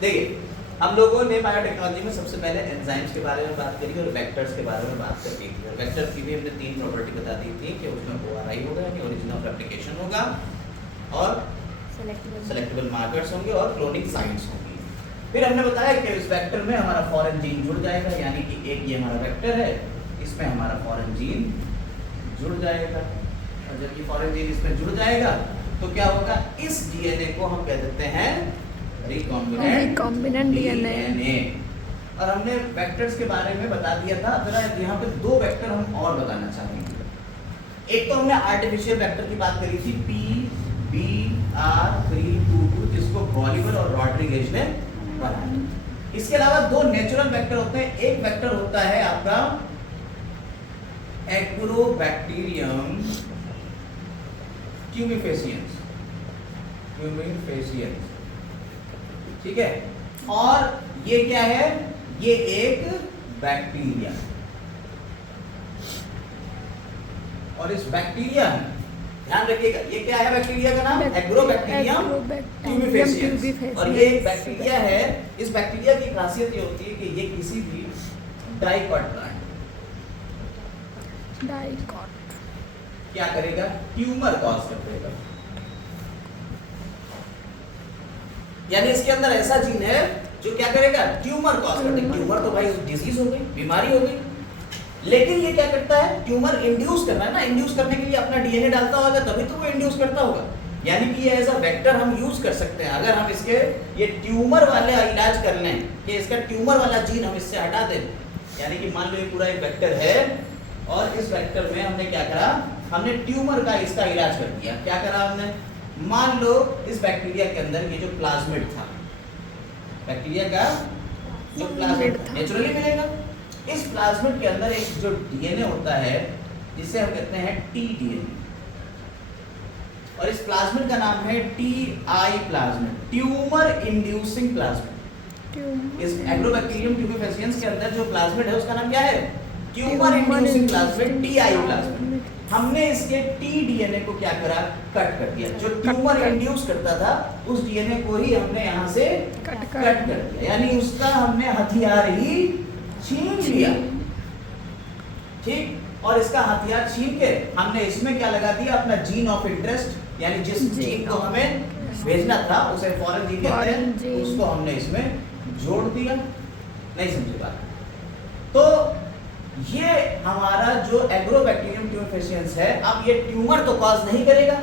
देखिए हम लोगों ने बायोटेक्नोलॉजी में सबसे पहले एंजाइम्स के बारे में बात करी और वेक्टर्स के बारे में बात कर दी थी। और वेक्टर की भी हमने 3 प्रॉपर्टी बता दी थी कि उसमें ORI होगा यानी ओरिजिन ऑफ रेप्लिकेशन होगा, और सेलेक्टेबल मार्कर्स होंगे और क्लोनिंग साइट्स होंगी। फिर हमने बताया कि इस वेक्टर में हमारा फॉरेन जीन जुड़ जाएगा, यानी कि एक ये हमारा वेक्टर है, इसमें हमारा फॉरेन जीन जुड़ जाएगा, और जब ये फॉरेन जीन इसमें जुड़ जाएगा तो क्या होगा, इस डीएनए को हम कह देते हैं रिकॉम्बिनेंट डीएनए। और हमने वेक्टर्स के बारे में बता दिया था। जरा यहाँ पे 2 वेक्टर हम और बताना चाहेंगे। एक तो हमने आर्टिफिशियल वेक्टर की बात करी थी PBR322, जिसको बॉलिवर और रॉड्रिगेज ने बनाया। इसके अलावा 2 नेचुरल वेक्टर होते हैं। एक वेक्टर होता है आपका एग्रोबैक्टीरियम ट्यूमिफेसियंस, ठीक है, और ये क्या है, ये एक बैक्टीरिया, और इस बैक्टीरिया ध्यान रखिएगा ये क्या है, बैक्टीरिया का नाम एग्रोबैक्टीरियम ट्यूमिफेसियंस। और ये एक बैक्टीरिया है। इस बैक्टीरिया की खासियत ये होती है कि ये किसी भी डाइकॉट प्लांट क्या करेगा, ट्यूमर कॉज कर देगा। यानी इसके अंदर ऐसा जीन है जो क्या करेगा, ट्यूमर कॉज कर देगा। ट्यूमर तो भाई डिजीज हो गई, बीमारी हो गई, लेकिन ये क्या करता है, ट्यूमर इंड्यूस करना है ना, इंड्यूस करने के लिए अपना डीएनए डालता होगा, तभी तो वो इंड्यूस करता होगा। यानी कि ये एज अ वेक्टर हम यूज कर सकते हैं। अगर हम इसके ये ट्यूमर वाले इलाज कर लें कि इसका ट्यूमर वाला जीन हम इससे हटा दें, यानी कि मान लो ये पूरा एक वेक्टर है और इस वेक्टर में हमने क्या करा, हमने ट्यूमर का इसका इलाज कर दिया। क्या करा हमने, मान लो इस बैक्टीरिया के अंदर ये जो प्लाज्मिड था, बैक्टीरिया का जो प्लाज्मिड नेचुरली मिलेगा, इस प्लाज्मिड के अंदर एक जो डीएनए होता है जिसे हम कहते हैं टीडीएनए, और इस प्लाज्मिड का नाम है TI plasmid, tumour inducing plasmid. इस एग्रोबैक्टीरियम ट्यूमिफेसियंस के अंदर जो प्लाज्मिड है उसका नाम क्या है, tumour inducing plasmid, TI plasmid. हमने इसके टीडीएनए को क्या करा, कट कर दिया। जो ट्यूमर इंड्यूस करता था उस डीएनए को ही हमने यहाँ से कट कर दिया, यानी उसका हमने हथियार ही छीन लिया, ठीक। और इसका हथियार छीन के हमने इसमें क्या लगा दिया, अपना जीन ऑफ इंटरेस्ट, यानी जिस जीन को हमें भेजना था उसे फॉरेन जीन कहते हैं, उसको हमने इसमें जोड़ दिया। नहीं समझे बात? तो ये हमारा जो एग्रोबैक्टीरियम ट्यूमिफेसियंस है, अब ये ट्यूमर तो कॉज नहीं करेगा,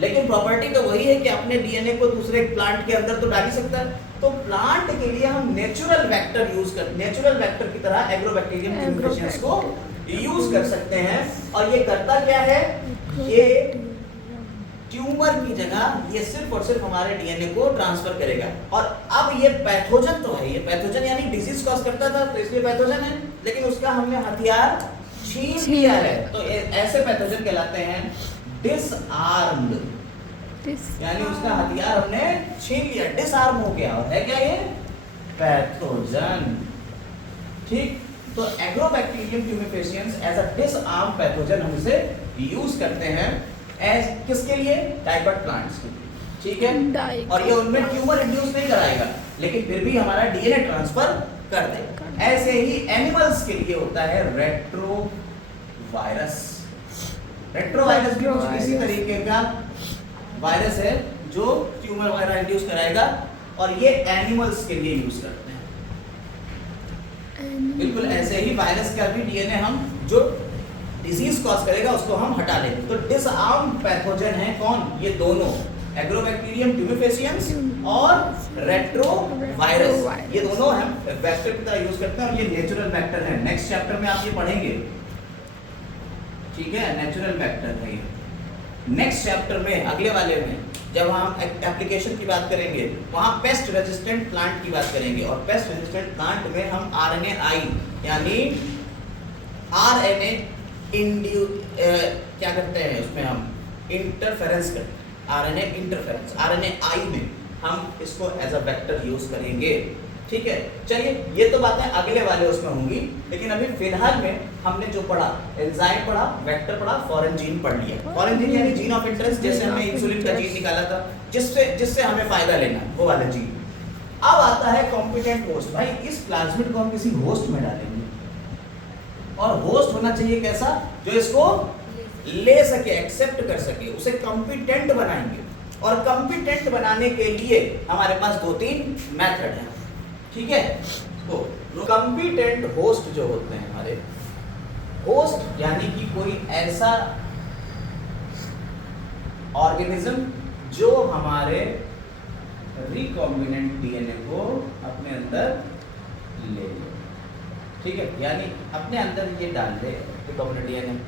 लेकिन प्रॉपर्टी तो वही है कि अपने डीएनए को दूसरे प्लांट के अंदर तो डाल ही सकता है। तो प्लांट के लिए हम नेचुरल वेक्टर यूज कर, नेचुरल वेक्टर की तरह एग्रोबैक्टीरियम ट्यूमिफेसियंस को यूज कर सकते हैं। और ये करता क्या है, ये ट्यूमर की जगह ये सिर्फ और सिर्फ हमारे डीएनए को ट्रांसफर करेगा। और अब ये पैथोजन तो है, ये पैथोजन यानी डिजीज कॉज करता था तो इसलिए पैथोजन है, लेकिन उसका हमने हथियार छीन लिया है। तो ऐसे पैथोजन कहलाते हैं डिसआर्म्ड, यानी उसका हथियार हमने छीन लिया, डिसआर्म हो गया, और है क्या ये, पैथोजन, ठीक। तो agrobacterium tumefaciens as a disarm pathogen हम इसे यूज करते हैं एज किसके लिए, डाइकोट प्लांट्स के लिए, ठीक है। और ये उनमें ट्यूमर इंड्यूस नहीं कराएगा, लेकिन फिर भी हमारा डीएनए ट्रांसफर कर देगा। ऐसे ही एनिमल्स के लिए होता है रेट्रोवायरस। रेट्रोवायरस भी कुछ इसी तरीके का वायरस है जो ट्यूमर वगैरह इंड्यूस कराएगा, और ये एनिमल्स के लिए यूज करते हैं। बिल्कुल ऐसे ही वायरस का भी डीएनए हम जो डिजीज कॉज करेगा उसको हम हटा देंगे। तो डिसआर्म पैथोजन है कौन, ये दोनों, एग्रोबैक्टीरियम ट्यूमिफेसियंस और रेट्रोवायरस, ये दोनों हम वेक्टर की तरह यूज करते हैं, और ये नेचुरल वेक्टर है। नेक्स्ट चैप्टर में आप ये पढ़ेंगे, ठीक है, नेचुरल वेक्टर है ये। नेक्स्ट चैप्टर में, अगले वाले में, जब हम एप्लीकेशन की बात करेंगे वहाँ पेस्ट रेजिस्टेंट प्लांट की बात करेंगे, और पेस्ट रेजिस्टेंट प्लांट में हम RNAi यानी RNA क्या करते हैं, उसमें हम इंटरफेरेंस करते हैं, RNA इंटरफेरेंस, RNAi में हम इसको एज अ वेक्टर यूज करेंगे, ठीक है। चलिए ये तो बातें अगले वाले उसमें होंगी, लेकिन अभी फिलहाल में हमने जो पढ़ा, एंजाइम पढ़ा, वेक्टर पढ़ा, फॉरेन जीन पढ़ लिया। फॉरेन जीन यानी जीन ऑफ इंटरेस्ट, जैसे हमने इंसुलिन का जीन निकाला था, जिससे हमें फायदा लेना, वो वाला जीन, अब आता है कॉम्पिटेंट होस्ट। भाई इस प्लाज्मिड को हम किसी होस्ट में डालेंगे और होस्ट होना चाहिए कैसा, जो इसको ले सके, एक्सेप्ट कर सके, उसे कॉम्पिटेंट बनाएंगे। और कॉम्पिटेंट बनाने के लिए हमारे पास 2-3 मेथड हैं, ठीक है। तो कॉम्पिटेंट होस्ट जो होते हैं हमारे, होस्ट यानी कि कोई ऐसा ऑर्गेनिज्म जो हमारे रिकॉम्बिनेंट डीएनए को अपने अंदर ले ले, ठीक है, यानी अपने अंदर ये डाल दे रिकॉम्बिनेंट डीएनए,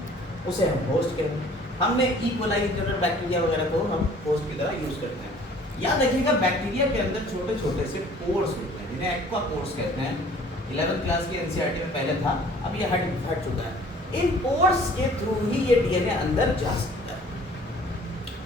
उसे हम होस्ट कहते हैं। हमने ई कोलाई जनरल बैक्टीरिया वगैरह को हम होस्ट की तरह यूज करते हैं। याद रखिएगा बैक्टीरिया के अंदर छोटे छोटे से पोर्स होते हैं जिन्हें एक्वा पोर्स कहते हैं। 11th क्लास की एनसीईआरटी में पहले था, अब ये हट चुका है। इन पोर्स के थ्रू ही ये डीएनए अंदर जा सकता है।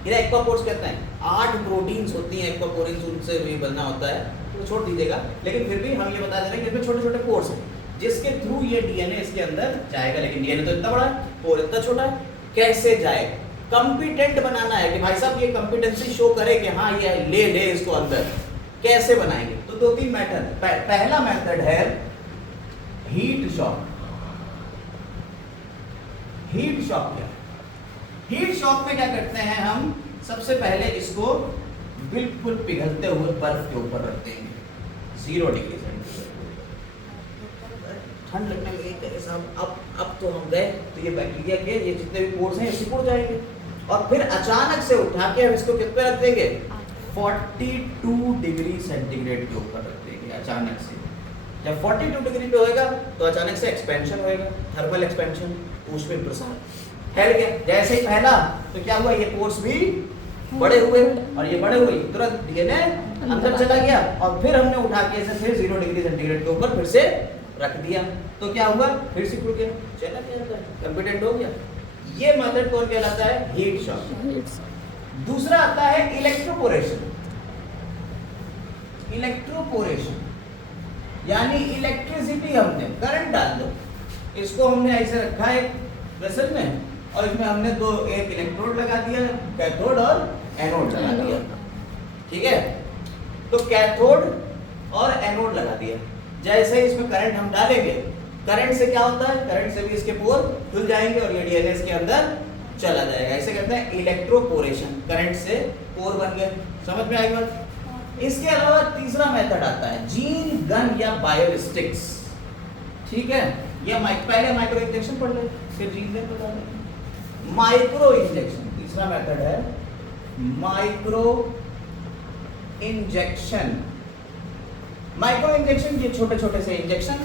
इन्हें एक्वा पोर्स कहते हैं। 8 प्रोटीन्स होती हैं एक्वा पोर्स, उनसे भी बनना होता है, तो छोड़ दीजिएगा, लेकिन फिर भी हम ये बता दे रहे हैं कि इसमें छोटे छोटे पोर्स हैं जिसके थ्रू ये डीएनए इसके अंदर जाएगा। लेकिन डीएनए तो इतना बड़ा है, पोर इतना छोटा है, कैसे जाए? कंपिटेंट बनाना है कि भाई साहब ये कंपिटेंसी शो करे कि हाँ ये ले इसको अंदर। कैसे बनाएंगे? तो 2-3 मेथड। पहला मेथड है हीट शॉक। हीट शॉक क्या? हीट शॉक में क्या करते हैं हम, सबसे पहले इसको बिल्कुल पिघलते हुए बर्फ के ऊपर रख देंगे 0 डिग्री सेंटीग्रेड। ठंड लगने लगी साहब, अब तो हम गए, तो ये बैक्टीरिया के ये जितने भी पोर्स हैं ये सिकुड़ जाएंगे। और फिर अचानक से उठा के हम इसको कितने रख देंगे, 42 डिग्री सेंटीग्रेड के ऊपर रख देंगे अचानक से। जब 42 डिग्री पे होएगा तो अचानक से एक्सपेंशन होएगा, थर्मल एक्सपेंशन, ऊष्मीय प्रसार फैल गया। जैसे ही फैला तो क्या हुआ, ये पोर्स भी बड़े हुए, और ये बड़े हुए तुरंत डीएनए अंदर चला गया। और फिर हमने उठा के इसे फिर 0 डिग्री सेंटीग्रेड के ऊपर फिर से रख दिया, तो क्या हुआ, फिर सिकुड़ गया, चला गया, कंपिटेंट हो गया। ये मेथड कौन कहलाता है? Heat shock. दूसरा आता है इलेक्ट्रोपोरेशन। इलेक्ट्रोपोरेशन यानी इलेक्ट्रिसिटी, हमने करंट डाल दो, इसको हमने ऐसे रखा है वेसल में, और इसमें हमने एक इलेक्ट्रोड लगा दिया, कैथोड और एनोड लगा दिया, ठीक है। तो कैथोड और एनोड लगा दिया, जैसे ही इसमें करंट हम डालेंगे, करंट से क्या होता है, करंट से भी इसके पोर खुल जाएंगे और ये डीएनए इसके अंदर चला जाएगा। ऐसे कहते हैं इलेक्ट्रोपोरेशन, करंट से पोर बन गए। समझ में आई बात? इसके अलावा तीसरा मेथड आता है जीन गन या बायोस्टिक्स, ठीक है। या पहले माइक्रो इंजेक्शन पढ़ ले, फिर जीन गन पढ़ ले। माइक्रो इंजेक्शन तीसरा मेथड है, माइक्रो इंजेक्शन। माइक्रो इंजेक्शन ये छोटे छोटे से इंजेक्शन,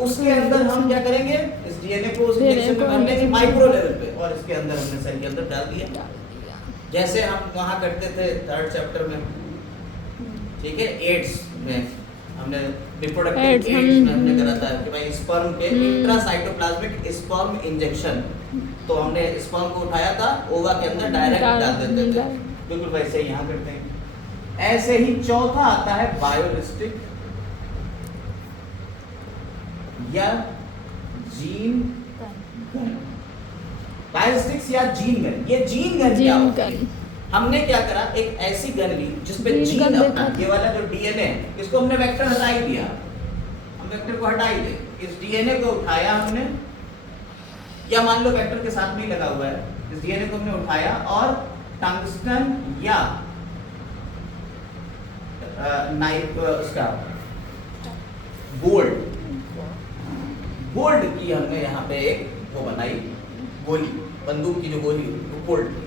उसके अंदर हम क्या करेंगे, इस डीएनए को उस इंजेक्शन में भर लेंगे माइक्रो लेवल पे, और इसके अंदर हमने सेल के अंदर डाल दिया, जैसे हम वहां करते थे 3rd चैप्टर में, ठीक है। एड्स में हमने रिप्रोडक्टिव एड्स में हमने करा था कि भाई स्पर्म के इंट्रासाइटोप्लाज्मिक स्पर्म इंजेक्शन, तो हमने स्पर्म को उठाया था, ओवा के अंदर डायरेक्ट डाल देते थे, बिल्कुल वैसे ही यहाँ करते हैं। ऐसे ही चौथा आता है बायोलिस्टिक या जीन गन। बायोलिस्टिक्स या जीन गन। ये जीन गन क्या होता है? हमने क्या करा, एक ऐसी गन ली जिसपे जीन अपना, ये वाला जो डीएनए, इसको हमने वेक्टर हटा ही दिया, हम वेक्टर को हटा ही दे, इस डीएनए को उठाया हमने, या मान लो वेक्टर के साथ में ही लगा हुआ है, इस डीएनए को हमने उठाया और टंगस्टन या नाइफ उसका गोल्ड की हमने यहाँ पे एक वो बनाई, गोली, बंदूक की जो गोली वो गोल्ड की,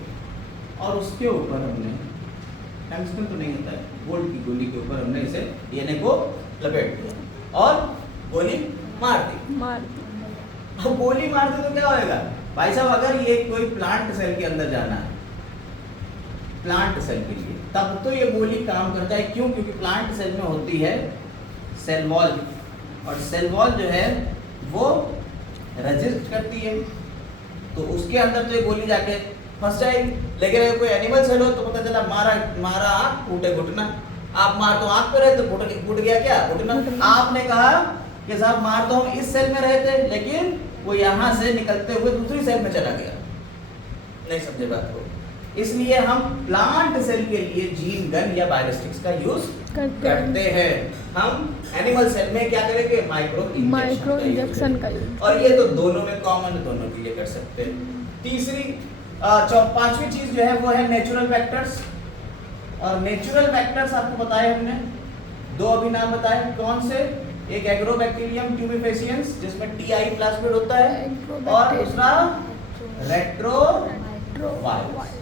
और उसके ऊपर हमने टंगस्टन तो नहीं होता है, गोल्ड की गोली के ऊपर हमने इसे डीएनए को लपेट दिया और गोली मार दी। अब गोली मार दी तो क्या होएगा भाई साहब, अगर ये कोई प्लांट सेल के अंदर जाना है, प्लांट सेल के लिए, तब तो ये गोली काम करता है। क्यों? क्योंकि प्लांट सेल में होती है सेल वॉल, और सेल वॉल जो है वो रेजिस्ट करती है, तो उसके अंदर तो ये गोली जाके फंस जाएगी। लेकिन अगर कोई एनिमल सेल हो तो पता चला मारा आँख फूटे घुटना, आप मार तो आँख पे रहे तो फूट गया क्या, घुटना। आपने कहा कि साहब मार तो हम इस सेल में रहे थे, लेकिन वो यहाँ से निकलते हुए दूसरी सेल में चला गया। नहीं समझे बात को? इसलिए हम प्लांट सेल के लिए जीन गन या बायोलिस्टिक्स का यूज करते हैं। हम एनिमल सेल में क्या करेंगे, माइक्रो इंजेक्शन का यूज। और ये तो दोनों में कॉमन, दोनों के लिए कर सकते हैं। तीसरी पांचवी चीज जो है वो है नेचुरल वेक्टर्स। और नेचुरल वेक्टर्स आपको बताए हमने, दो अभी नाम बताए, कौन से, एक एग्रोबैक्टीरियम ट्यूबिफेसियंस जिसमें टीआई प्लाज्मिड होता है, और दूसरा रेट्रोवायरस।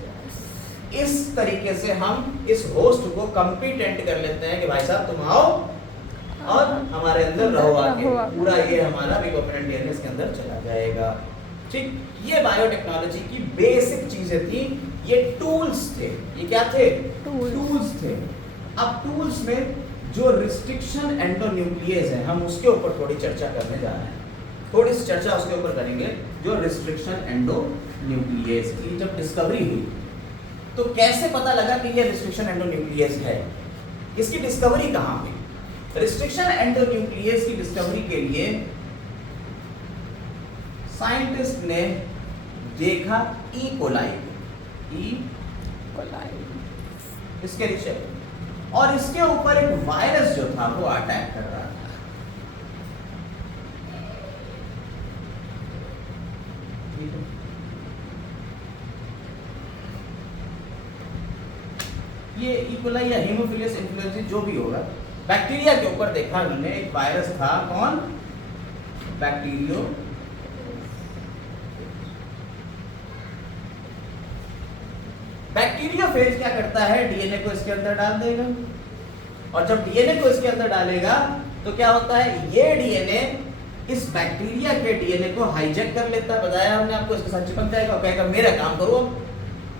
इस तरीके से हम इस होस्ट को कॉम्पिटेंट कर लेते हैं कि भाई साहब तुम आओ और हमारे अंदर रहो आके, पूरा ये हमारा रिकॉम्बिनेंट डीएनए इसके अंदर चला जाएगा। ठीक, ये बायोटेक्नोलॉजी की बेसिक चीजें थी, ये टूल्स थे। ये क्या थे? टूल्स थे। अब टूल्स में जो रिस्ट्रिक्शन एंडोन्यूक्लियस है, हम उसके ऊपर थोड़ी चर्चा करने जा रहे हैं। थोड़ी सी चर्चा उसके ऊपर करेंगे। जो रिस्ट्रिक्शन एंडोन्यूक्लियस की जब डिस्कवरी हुई तो कैसे पता लगा कि ये रिस्ट्रिक्शन एंडोन्यूक्लियस है? इसकी डिस्कवरी कहाँ हुई? रिस्ट्रिक्शन एंडोन्यूक्लियस की डिस्कवरी के लिए साइंटिस्ट ने देखा ई कोलाई इसके नीचे, और इसके ऊपर एक वायरस जो था वो अटैक कर रहा था। ये इकोलाई या हेमोफिलियस इन्फ्लुएंजा जो भी होगा, बैक्टीरिया के ऊपर देखा उन्होंने एक वायरस था। कौन? बैक्टीरियो। बैक्टीरियोफेज क्या करता है? डीएनए को इसके अंदर डाल देगा, और जब डीएनए को इसके अंदर डालेगा तो क्या होता है? ये डीएनए इस बैक्टीरिया के डीएनए को हाईजैक कर लेता है। बताया हमने आपको, इसके साथ चिपक जाएगा और कहेगा मेरा काम करो।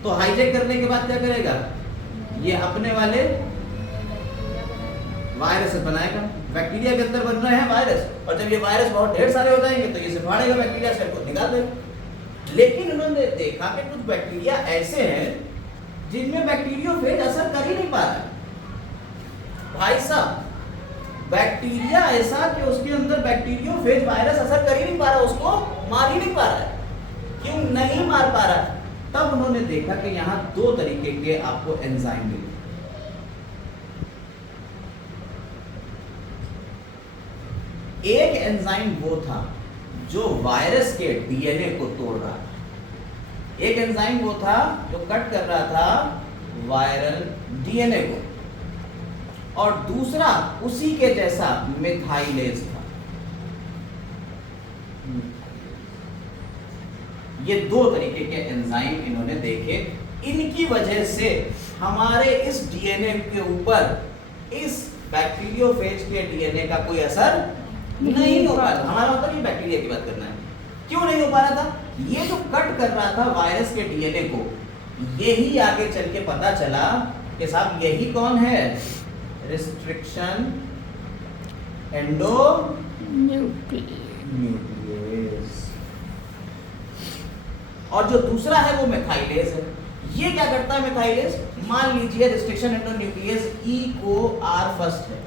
तो हाईजैक करने के बाद क्या करेगा? ये अपने वाले वायरस बनाएगा। बैक्टीरिया के अंदर बन रहे हैं वायरस, और जब ये वायरस बहुत ढेर सारे हो जाएंगे तो ये से फाड़ेगा बैक्टीरिया से, को निकाल देगा। लेकिन उन्होंने देखा कि कुछ बैक्टीरिया ऐसे हैं जिनमें बैक्टीरियोफेज असर कर ही नहीं पा रहा है। भाई साहब, बैक्टीरिया ऐसा कि उसके अंदर बैक्टीरियोफेज वायरस असर कर ही नहीं पा रहा, उसको मार ही नहीं पा रहा है। क्यों नहीं मार पा रहा है? तब उन्होंने देखा कि यहां दो तरीके के आपको एंजाइम मिले। एक एंजाइम वो था जो वायरस के डीएनए को तोड़ रहा था, एक एंजाइम वो था जो कट कर रहा था वायरल डीएनए को, और दूसरा उसी के जैसा मिथाइलेज था। ये दो तरीके के एंजाइम इन्होंने देखे। इनकी वजह से हमारे इस डीएनए के ऊपर इस बैक्टीरियोफेज के डीएनए का कोई असर नहीं हो पा रहा। हमारा मतलब ये बैक्टीरिया की बात करना है। क्यों नहीं हो पा रहा था? ये जो कट कर रहा था वायरस के डीएनए को, यही आगे चल के पता चला कि साहब यही कौन है? Restriction endonuclease. और जो दूसरा है वो मिथाइलेज है। ये क्या करता है मिथाइलेज? मान लीजिए रिस्ट्रिक्शन एंडोन्यूक्लियस ई को आर फर्स्ट है,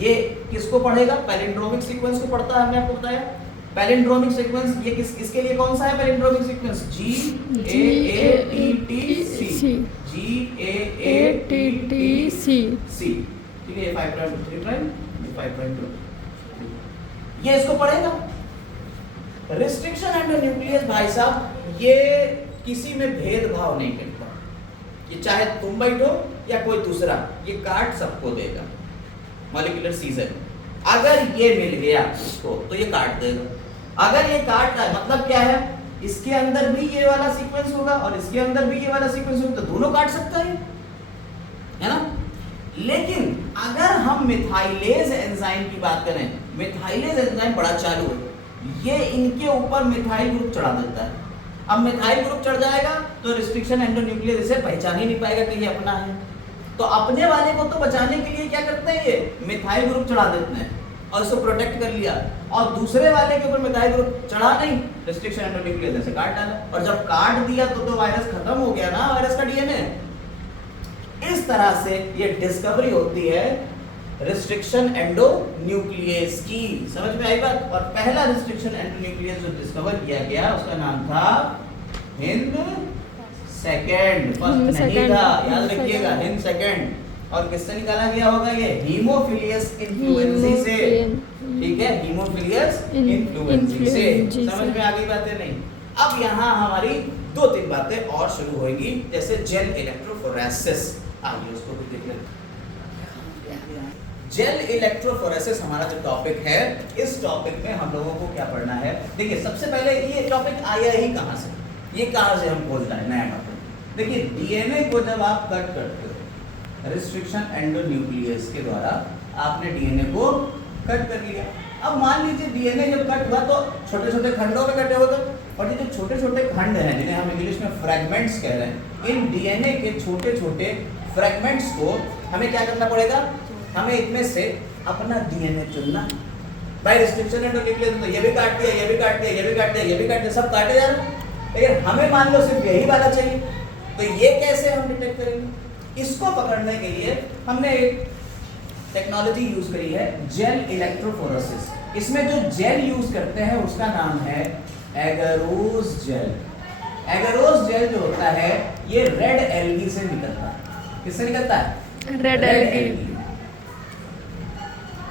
ये किसको पढ़ेगा? पैलिंड्रोमिक सीक्वेंस को पढ़ता है। हमने आपको बताया पैलिंड्रोमिक सीक्वेंस, ये किसके लिए कौन सा है पैलिंड्रोमिक सीक्वेंस? GAATTC, GAATTC। ठीक है, ये 5 प्राइम 3 प्राइम, ये 5 प्राइम 2, ये इसको पढ़ेगा। रिस्ट्रिक्शन एंडोन्यूक्लियस भाई साहब ये किसी में भेदभाव नहीं करता। ये चाहे तुम बैठो या कोई दूसरा, ये काट सबको देगा। मॉलिक्यूलर सीजर, अगर ये मिल गया इसको तो ये काट देगा। अगर ये काट रहा है मतलब क्या है? इसके अंदर भी ये वाला सीक्वेंस होगा और इसके अंदर भी ये वाला सीक्वेंस होगा, तो दोनों काट सकता है ना। लेकिन अगर हम मिथाइलेज एंजाइम की बात करें, मिथाइलेज एंजाइम बड़ा चालू है, ये इनके ऊपर मिथाइल ग्रुप चढ़ा देता है। अब मिथाइल ग्रुप चढ़ जाएगा तो रिस्ट्रिक्शन एंडोन्यूक्लियस इसे पहचान ही नहीं पाएगा कि ये अपना है। तो अपने वाले को तो बचाने के लिए क्या करते हैं? ये मिथाइल ग्रुप चढ़ा देते हैं और इसको प्रोटेक्ट कर लिया, और दूसरे वाले के ऊपर मिथाइल ग्रुप चढ़ा नहीं, रिस्ट्रिक्शन एंडोन्यूक्लियस ऐसे काट डाला, और जब काट दिया तो वायरस खत्म हो गया ना, वायरस का डीएनए। इस तरह से ये डिस्कवरी होती है रिस्ट्रिक्शन एंडोन्यूक्लियस की। समझ में आई बात? और पहला रिस्ट्रिक्शन एंडोन्यूक्लियस जो डिस्कवर किया गया उसका नाम था हिंद सेकंड। फर्स्ट नहीं था, याद रखिएगा, हिंद सेकंड। और किससे निकाला गया होगा ये? हीमोफिलियस इन्फ्लुएंजी से। ठीक है, हीमोफिलियस इन्फ्लुएंजी से। समझ में आ गई बातें? नहीं। अब यहाँ हमारी 2-3 बातें और शुरू होंगी, जैसे जेल इलेक्ट्रोफोरेसिस। आइए उसको भी देख लेते हैं। जेल इलेक्ट्रोफोरेसिस हमारा जो टॉपिक है, इस टॉपिक में हम लोगों को क्या पढ़ना है? देखिए, सबसे पहले ये टॉपिक आया ही कहाँ से, ये कहाँ से हम खोज रहे हैं नया टॉपिक। देखिए, डीएनए को जब आप कट करते हो रिस्ट्रिक्शन एंडोन्यूक्लियस के द्वारा, आपने डीएनए को कट कर लिया। अब मान लीजिए डीएनए जब कट हुआ तो छोटे छोटे खंडों में कटे होते, और ये जो छोटे छोटे खंड हैं जिन्हें हम इंग्लिश में फ्रैगमेंट्स कह रहे हैं, इन डीएनए के छोटे छोटे फ्रैगमेंट्स को हमें क्या करना पड़ेगा? हमें इनमें से अपना डीएनए चुनना। बाय रिस्ट्रिक्शन एंडोन्यूक्लियस तो ये भी काट दिया, ये भी काट दिया, ये भी काट दिया, ये भी काट दिया, सब काटे जा रहे हैं, लेकिन हमें मान लो सिर्फ यही वाला चाहिए, तो ये कैसे हम डिटेक्ट करेंगे? इसको पकड़ने के लिए हमने एक टेक्नोलॉजी यूज करी है, जेल इलेक्ट्रोफोरेसिस। इसमें जो जेल यूज करते हैं उसका नाम है एगरोस जेल। एगरोस जेल जो होता है ये रेड एल्गी से निकलता है। किससे निकलता है? रेड एल्गी,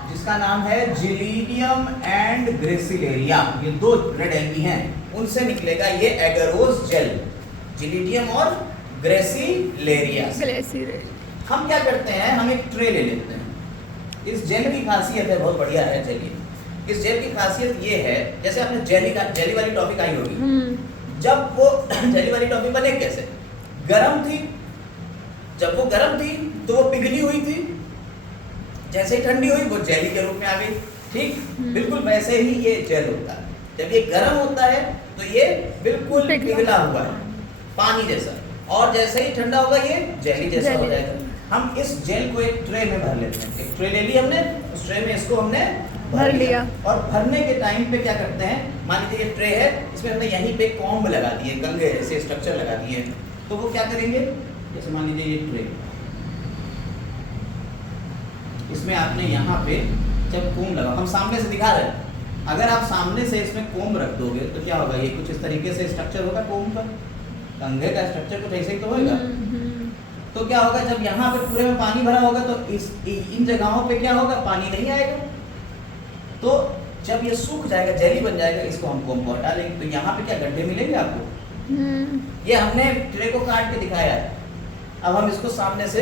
जिसका नाम है जिलीडियम एंड ग्रेसिलेरिया। ये 2 रेड एल्गी हैं, उनसे निकलेगा ये एगरोस जेल, जिलीडियम और ग्रेसिलेरिया। हम क्या करते हैं, हम एक ट्रे ले लेते हैं। इस जेल की खासियत है, बहुत बढ़िया है जेल। इस जेल की खासियत ये है, जैसे आपने जेली वाली टॉपिक आई होगी, जब वो जेली वाली टॉपिक बने कैसे? गरम थी, जब वो गरम थी तो वो पिघली हुई थी, जैसे ही ठंडी हुई वो जेली के रूप में आ गई। ठीक, बिल्कुल वैसे ही ये जेल होता है। जब ये गर्म होता है तो ये बिल्कुल पिघला हुआ है, पानी जैसा, और जैसे ही ठंडा होगा ये जेली जैसा हो जाएगा। हम इस जेल को एक ट्रे में भर लेते हैं। एक ट्रे ले ली हमने, उस ट्रे में इसको हमने भर लिया। और भरने के टाइम पे क्या करते हैं, मान लीजिए ये ट्रे है, इसमें हमने यहीं पे कॉम्ब लगा दिए, कंघे जैसे स्ट्रक्चर लगा दिए, तो वो क्या करेंगे, जैसे मान लीजिए ये ट्रे, इसमें आपने यहाँ पे जब कोम लगा, हम सामने से दिखा रहे हैं, अगर आप सामने से इसमें कोम रख दोगे तो क्या होगा, ये कुछ इस तरीके से स्ट्रक्चर होगा कोम का, कंघे का स्ट्रक्चर कुछ ऐसे ही तो होगा। तो क्या होगा, जब यहाँ पे पूरे में पानी भरा होगा तो इन जगहों पे क्या होगा, पानी नहीं आएगा। तो जब ये सूख जाएगा, जेली बन जाएगा, इसको हम कोम को हटा लेंगे, तो यहाँ पे क्या गड्ढे मिलेंगे आपको। ये हमने ट्रे को काट के दिखाया है। अब हम इसको सामने से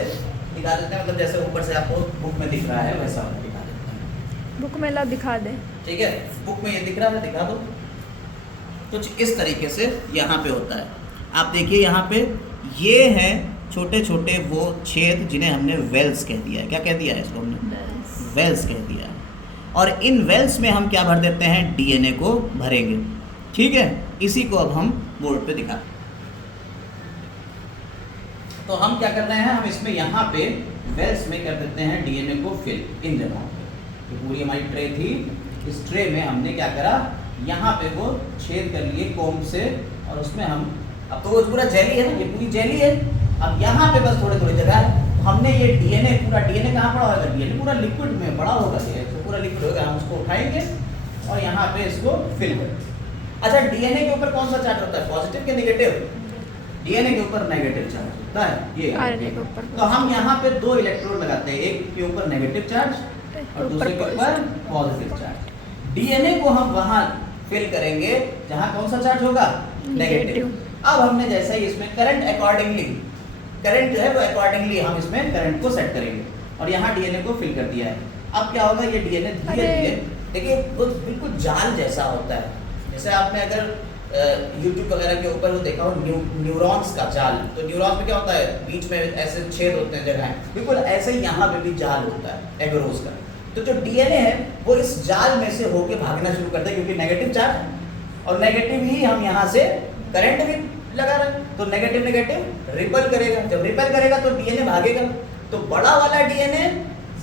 दिखा देते हैं, मतलब जैसे ऊपर से आपको बुक में दिख रहा है वैसा दिखा देते हैं। बुक में ला दिखा दे, ठीक है, बुक में ये दिख रहा है, दिखा दो। कुछ इस तरीके से यहाँ पे होता है। आप देखिए यहाँ पे ये हैं छोटे छोटे वो छेद जिन्हें हमने वेल्स कह दिया है। क्या कह दिया है इसको हमने? वेल्स कह दिया है। और इन वेल्स में हम क्या भर देते हैं, डीएनए को भरेंगे। ठीक है, इसी को अब हम बोर्ड पे दिखा। तो हम क्या कर रहे हैं, हम इसमें यहाँ पे वेल्स में कर देते हैं डीएनए को फिल इन जगहों पे। तो पूरी हमारी ट्रे थी, इस ट्रे में हमने क्या करा, यहाँ पे वो छेद कर लिए कोम से, और उसमें हम, अब तो वो पूरा जेली है ना, ये पूरी जेली है, अब यहाँ पे बस थोड़ी थोड़ी जगह है। हमने ये डीएनए, पूरा डीएनए कहाँ पड़ा होगा, डीएनए पूरा लिक्विड में बड़ा होगा, ये तो पूरा लिक्विड होगा, हम उसको उठाएंगे और यहाँ पे इसको फिल करेंगे। अच्छा, डीएनए के ऊपर कौन सा चार्ज होता है, पॉजिटिव के नेगेटिव? डीएनए के ऊपर नेगेटिव चार्ज होता है, ये आरएनए के ऊपर। तो हम यहाँ पे 2 इलेक्ट्रोड लगाते हैं, एक के ऊपर नेगेटिव चार्ज और दूसरे के ऊपर पॉजिटिव चार्ज। डीएनए को हम वहाँ फिल करेंगे जहाँ कौन सा चार्ज होगा, नेगेटिव। अब हमने जैसे ही इसमें करंट अकॉर्डिंगली, करंट जो है वो अकॉर्डिंगली हम इसमें करंट को सेट करेंगे, और यहाँ डीएनए को फिल कर दिया है। अब क्या होगा, ये डीएनए धीरे धीरे, देखिए वो बिल्कुल जाल जैसा होता है। जैसे आपने अगर यूट्यूब वगैरह के ऊपर वो देखा हो न्यूरॉन्स का जाल, तो न्यूरॉन्स में क्या होता है, बीच में ऐसे छेद होते हैं जगह, बिल्कुल ऐसे ही यहाँ पे भी जाल होता है एगरोस का। तो जो डीएनए है वो इस जाल में से होके भागना शुरू करता है, क्योंकि नेगेटिव चार्ज, और नेगेटिव ही हम यहाँ से करंट भी लगा रहे, तो नेगेटिव नेगेटिव रिपल करेगा। जब रिपल करेगा तो डीएनए भागेगा। तो बड़ा वाला डीएनए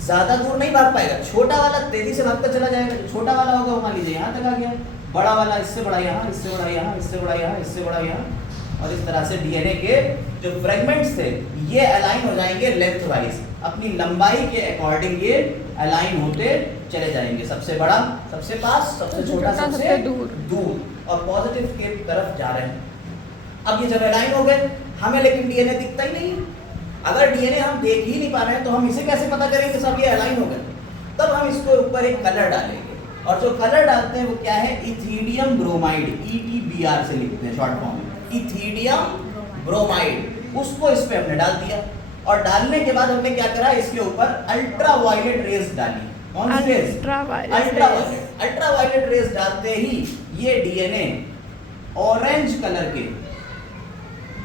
ज्यादा दूर नहीं भाग पाएगा, छोटा वाला तेजी से भागता चला जाएगा। छोटा वाला होगा वो मान लीजिए यहाँ तक आ गया, बड़ा वाला इससे बड़ा यहाँ, इससे बड़ा यहाँ, इससे बड़ा यहाँ, इससे बड़ा यहाँ, और इस तरह से डीएनए के जो फ्रेगमेंट्स थे ये अलाइन हो जाएंगे लेंथ वाइज, अपनी लंबाई के अकॉर्डिंग ये अलाइन होते चले जाएंगे। सबसे बड़ा सबसे पास, सबसे छोटा सबसे दूर, और पॉजिटिव के तरफ जा रहे हैं। अब ये जब अलाइन हो गए, हमें लेकिन डीएनए दिखता ही नहीं, अगर डीएनए हम देख ही नहीं पा रहे हैं तो हम इसे कैसे पता करेंगे सब ये अलाइन हो गए? तब हम इसके ऊपर एक कलर डालेंगे, और जो कलर डालते हैं वो क्या है? इथीडियम ब्रोमाइड, ETBR से लिखते हैं शॉर्ट फॉर्म में, इथीडियम ब्रोमाइड। उसको इस पे हमने डाल दिया, और डालने के बाद हमने क्या करा? इसके ऊपर अल्ट्रावायलेट रेज डाली। कौन सी रेज? अल्ट्रावायलेट। अल्ट्रावायलेट रेज डालते ही ये डीएनए ऑरेंज कलर के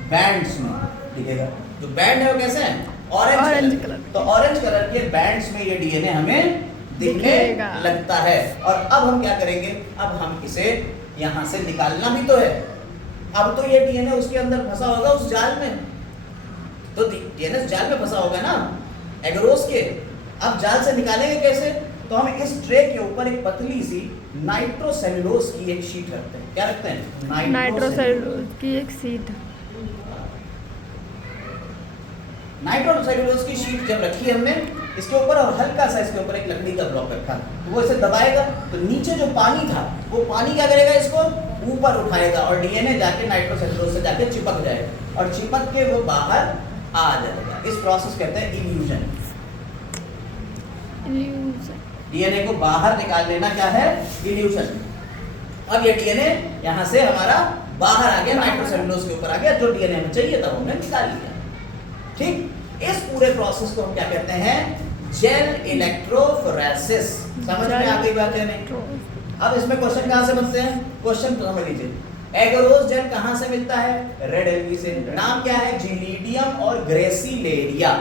बैंड्स में दिखेगा। जो बैंड है वो कैसे है? Orange colour. तो ऑरेंज कलर के बैंड्स में ये डीएनए हमें दिखने लगता है। और अब हम क्या करेंगे? अब हम इसे यहां से निकालना भी तो है। अब तो ये डीएनए उसके अंदर फंसा होगा उस जाल में, तो डीएनए जाल में फंसा होगा ना एगरोस के। अब जाल से निकालेंगे कैसे? तो हम इस ट्रे के ऊपर एक पतली सी नाइट्रोसेलुलोज की एक शीट रखते हैं। क्या रखते हैं? नाइट्रोसेलुलोज की एक शीट। नाइट्रोसेलुलोज की शीट जब रखी हमने इसके ऊपर, और हल्का सा इसके ऊपर एक लकड़ी का ब्लॉक रखा, तो वो इसे दबाएगा तो नीचे जो पानी था वो पानी क्या करेगा? इसको ऊपर उठाएगा, और डीएनए जाके नाइट्रोसेलुलोज से जाके चिपक जाएगा, और चिपक के वो बाहर आ जाएगा। इस प्रोसेस कहते हैं इल्यूजन। डीएनए को बाहर निकाल लेना क्या है? इल्यूजन। अब ये डीएनए यहाँ से हमारा बाहर आ गया, नाइट्रोसेलुलोज के ऊपर आ गया, जो डीएनए हमें चाहिए तब हमने निकाल लिया। ठीक, इस पूरे प्रोसेस को हम क्या कहते हैं? Gel electrophoresis. समझ में आ गई बात है नहीं? अब इसमें क्वेश्चन कहाँ से बनते हैं? क्वेश्चन तो समझ लीजिए, एगरोस जेल कहाँ से मिलता है? रेड एल्गी से। नाम क्या है? जिलीडियम और ग्रेसिलेरिया।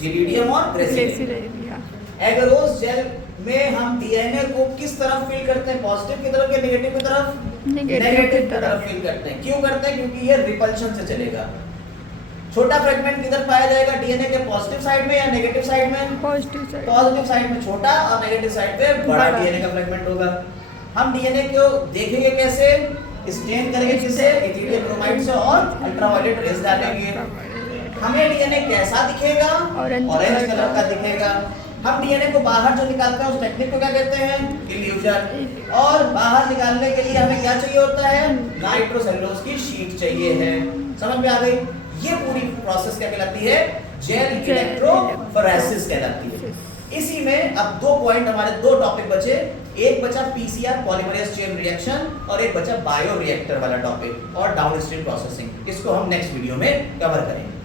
जिलीडियम और ग्रेसिलेरिया। एगरोस जेल में हम डीएनए को किस तरफ फिल करते हैं? पॉजिटिव की तरफ या नेगेटिव की तरफ? नेगेटिव की तरफ फिल करते हैं। क्यों करते हैं? क्योंकि ये रिपल्शन से चलेगा। छोटा फ्रेगमेंट किधर पाया जाएगा? डीएनए के पॉजिटिव साइड में या नेगेटिव साइड में? पॉजिटिव साइड में छोटा, और नेगेटिव साइड पे बड़ा डीएनए का फ्रेगमेंट होगा। हम डीएनए को देखेंगे कैसे? स्टेन करेंगे किसे? इथीडियम ब्रोमाइड से, और अल्ट्रावायलेट रेज डालेंगे। हमें डीएनए कैसा दिखेगा? ऑरेंज कलर का दिखेगा। हम डीएनए को बाहर जो निकालते हैं उस टेक्निक को क्या कहते हैं? इल्यूजन। और बाहर निकालने के लिए हमें क्या चाहिए होता है? नाइट्रोसेलुलोज की शीट चाहिए है। समझ में आ गई? ये पूरी प्रोसेस क्या कहलाती है? जेल इलेक्ट्रोफोरेसिस कहलाती है। इसी में अब 2 पॉइंट हमारे, 2 टॉपिक बचे। एक बचा पीसीआर पॉलीमरेज चेन रिएक्शन, और एक बचा बायो रिएक्टर वाला टॉपिक और डाउनस्ट्रीम प्रोसेसिंग। इसको हम नेक्स्ट वीडियो में कवर करेंगे।